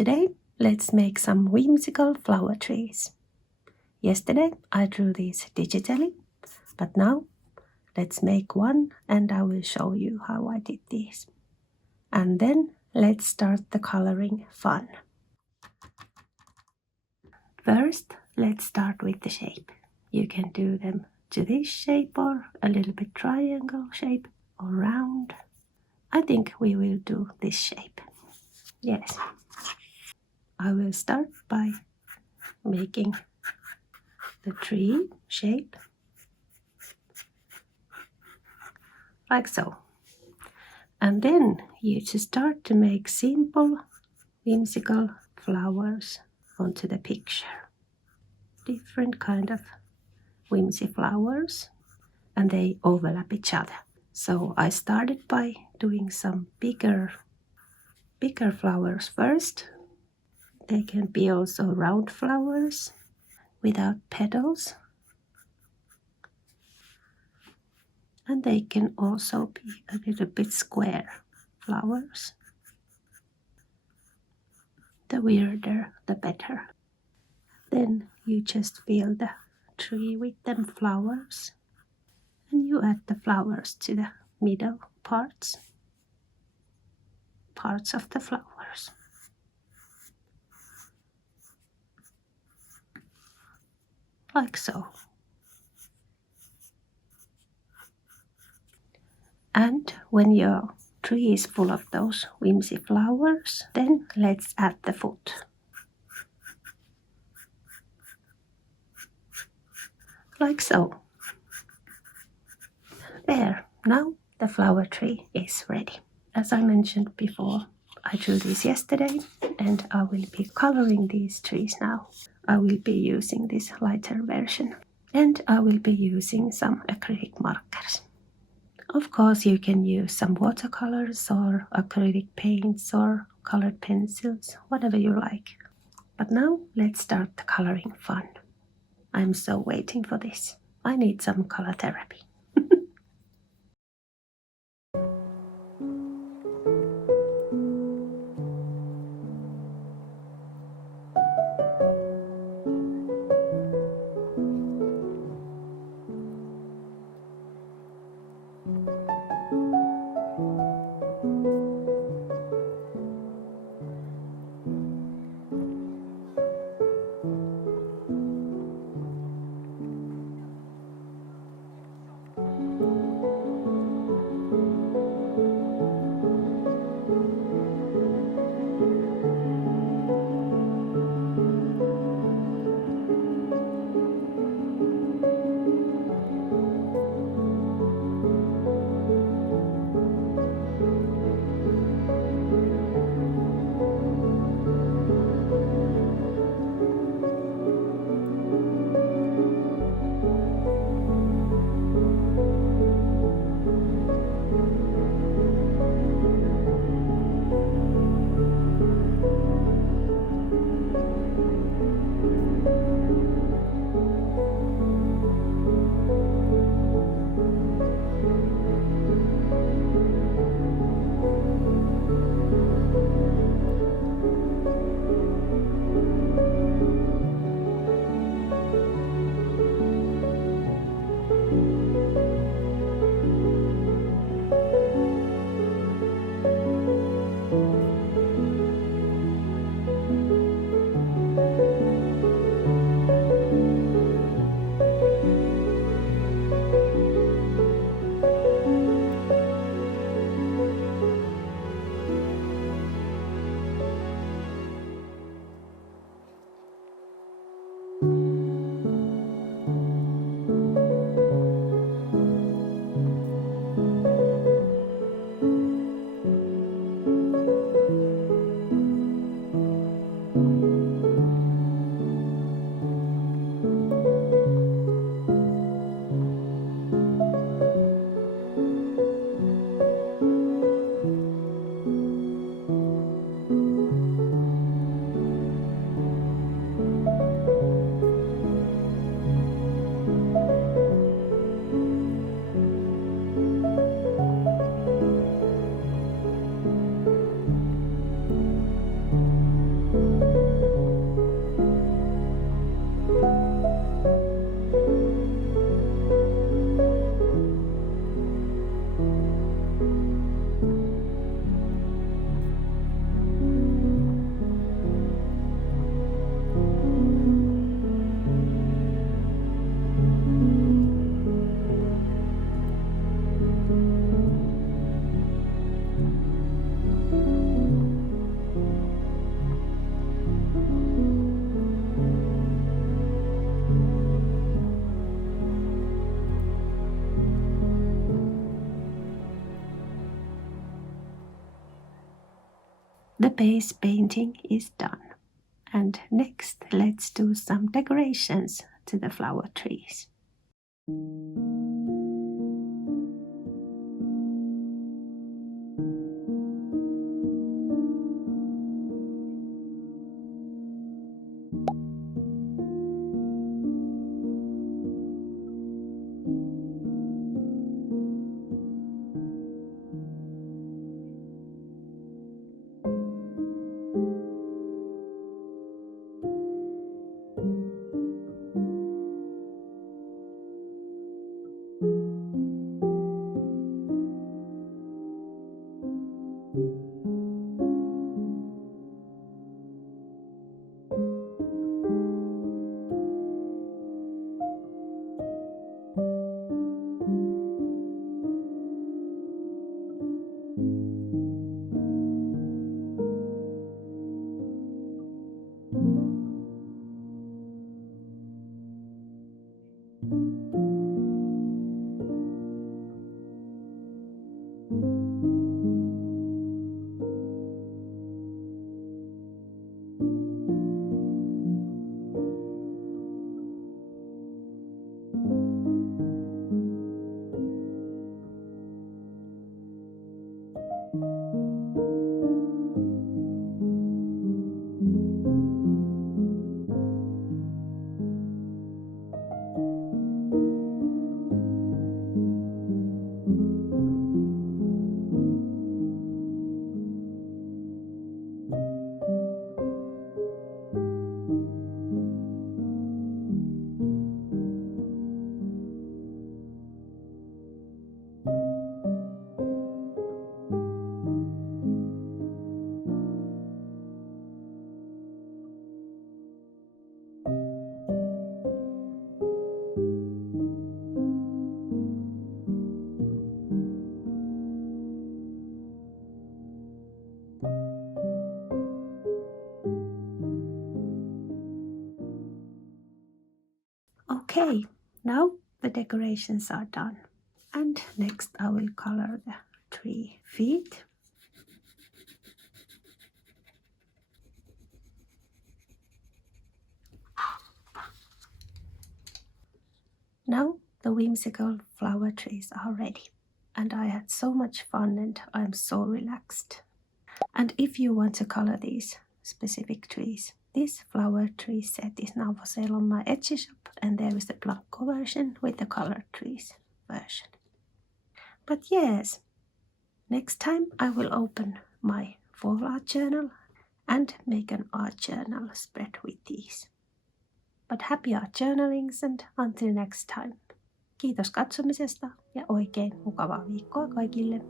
Today, let's make some whimsical flower trees. Yesterday, I drew these digitally, but now let's make one and I will show you how I did these. And then let's start the coloring fun. First, let's start with the shape. You can do them to this shape or a little bit triangle shape or round. I think we will do this shape. Yes. I will start by making the tree shape like so. And then you just start to make simple whimsical flowers onto the picture. Different kind of whimsy flowers, and they overlap each other. So I started by doing some bigger flowers first. They can be also round flowers without petals. And they can also be a little bit square flowers. The weirder, the better. Then you just fill the tree with them flowers. And you add the flowers to the middle parts of the flowers. Like so. And when your tree is full of those whimsy flowers, then let's add the foot. Like so. There, now the flower tree is ready. As I mentioned before, I drew these yesterday and I will be coloring these trees now. I will be using this lighter version and I will be using some acrylic markers. Of course, you can use some watercolors or acrylic paints or colored pencils, whatever you like. But now let's start the coloring fun. I'm so waiting for this. I need some color therapy. The base painting is done. And next, let's do some decorations to the flower trees. Okay, now the decorations are done. And next I will color the tree feet. Now the whimsical flower trees are ready. And I had so much fun and I'm so relaxed. And if you want to color these specific trees, this flower tree set is now for sale on my Etsy shop, and there is the blanco version with the colored trees version. But yes, next time I will open my fall art journal and make an art journal spread with these. But happy art journalings and until next time. Kiitos katsomisesta ja oikein mukavaa viikkoa kaikille.